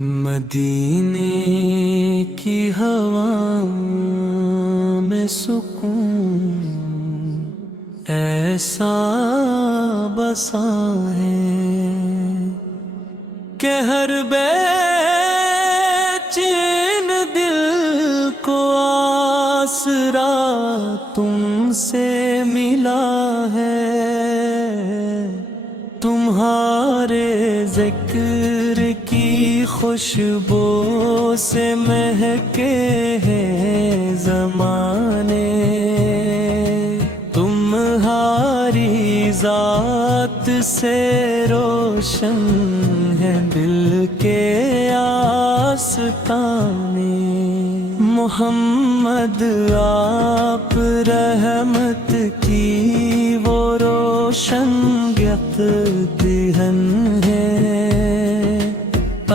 مدینے کی ہوا میں سکون ایسا بسا ہے کہ ہر بے چین دل کو آسرا تم سے ملا ہے۔ تمہارے ذکر کی خوشبو سے مہکے ہیں زمانے، تمہاری ذات سے روشن ہے دل کے آستانے۔ محمد آپ رحمت کی وہ روشن دہن ہے،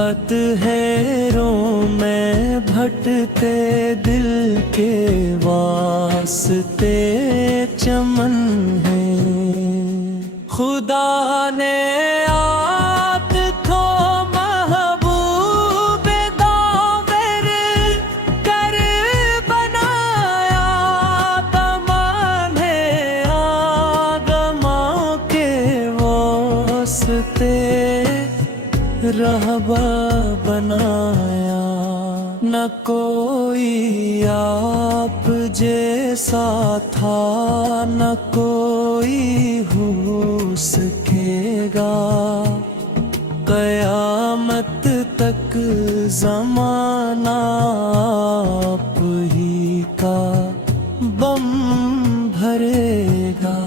اطہروں میں بھٹتے دل کے واسطے چمن ہے۔ خدا نے آپ کو محبوب داور کر بنایا، تمام آدموں کے واسطے رہبر بنایا۔ نہ کوئی آپ جیسا تھا، نہ کوئی ہو سکے گا، قیامت تک زمانہ آپ ہی کا بم بھرے گا۔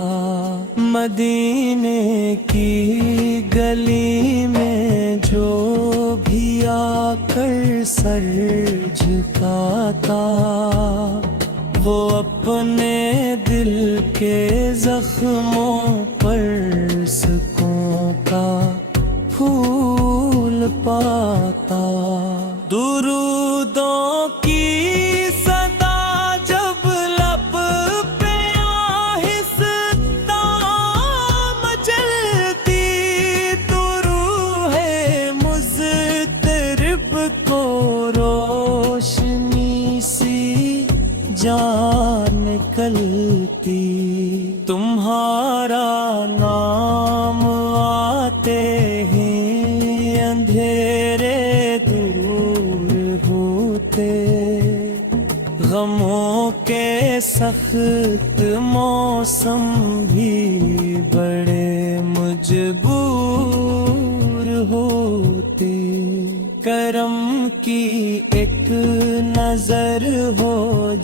مدینے کی گلی میں جو بھی آ کر سر جھکاتا، وہ اپنے دل کے زخموں پر سکوں کا پھول پاتا۔ درودوں کی صدا جب لب پہ آہستہ مچلتی، تو روح مضطرب کو روشنی سی جان نکلتی۔ تمہارا نام آتے ہی اندھیرے دور ہوتے، غموں کے سخت موسم بھی بڑے مجبور ہوتے۔ کرم کی ایک نظر ہو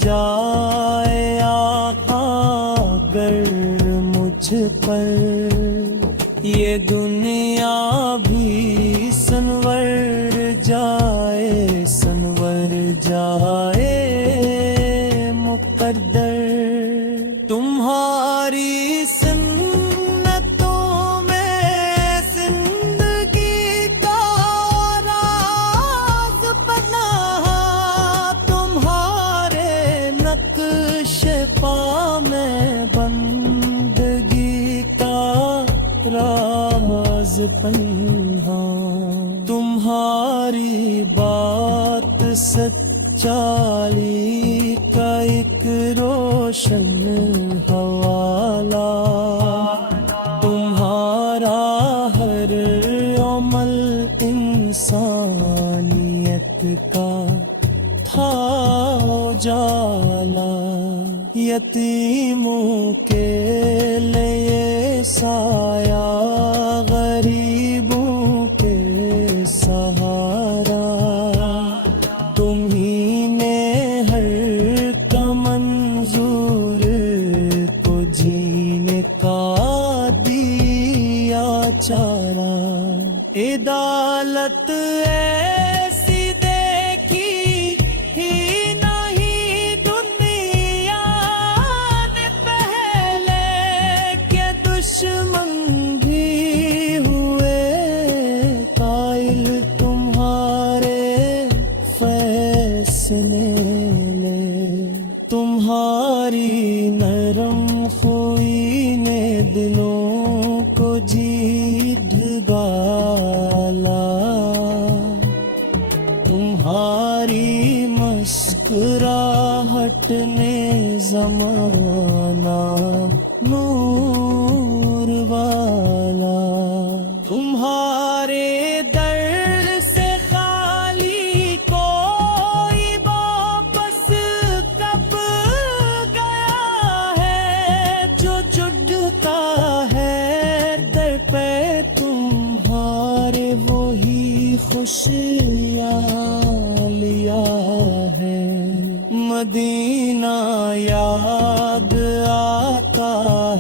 جائے آقا اگر مجھ پر، یہ دنیا بھی سنور جائے، سنور جائے مقدر۔ تمہاری سنتوں میں زندگی کا راز پنہاں، تمہارے نقش پا میں بندگی کا راز پنہاں۔ تمہاری بات سچائی کا ایک روشن حوالہ، تمہارا ہر عمل انسانیت کا تھا اجالا۔ یتیموں کے لیے سایہ، غریبوں کے سہارا، تمہیں نے ہر کم منظور کو جینے کا دیا چارہ۔ عدالت ایسی دیکھی ہی نہیں دنیا نے پہلے، کہ دشمن بھی مسکراہٹ نے زمانہ نور والا، تمہارے در سے خالی کوئی واپس کب گیا ہے؟ جو جھٹتا ہے در پہ تمہارے وہی خوشیاں لیا ہے۔ مدینہ یاد آتا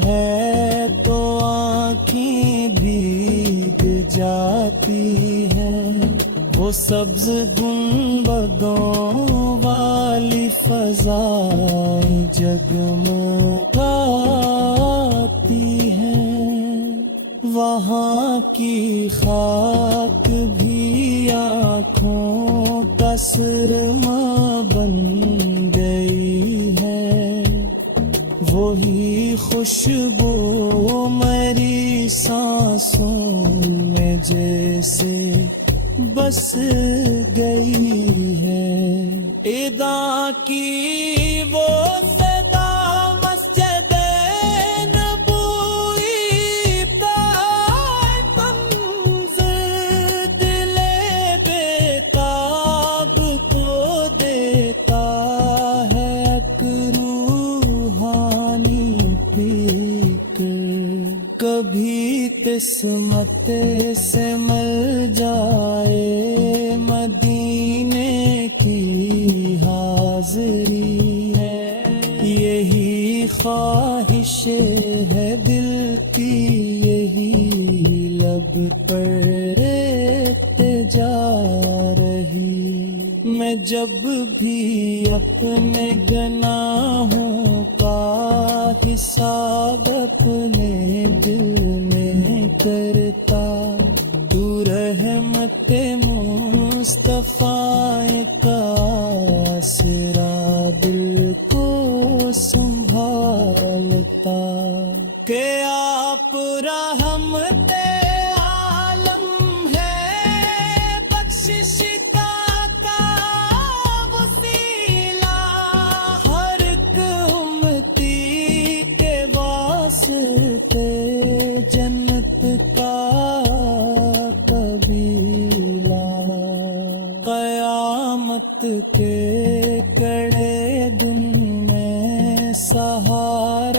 ہے تو آنکھیں بھیگ جاتی ہیں، وہ سبز گنبدوں والی فضائیں جگمگاتی ہیں، وہاں کی خاک بھی آنکھوں کا سرما بن گئی ہے، وہی خوشبو میری سانسوں میں جیسے بس گئی ہے۔ ادا کی وہ صدا مسجد نبوی طائف منظر دل بیتاب کو دیتا ہے ایک روحانی فکر، کبھی قسمت سے مل جائے مدینے کی حاضری ہے، یہی خواہش ہے دل کی، یہی لب پر التجا رہی۔ میں جب بھی اپنے گناہوں کا حساب اپنے دل میں کرتا، تو رحمت مصطفیٰ کا آسرا دل کو سنبھالتا، کہ آپ رحمت عالم ہے، بخشش کا وسیلہ، ہر ایک امتی کے واسطے جنت کا قبیلہ، قیامت کے کڑے دن میں سہارا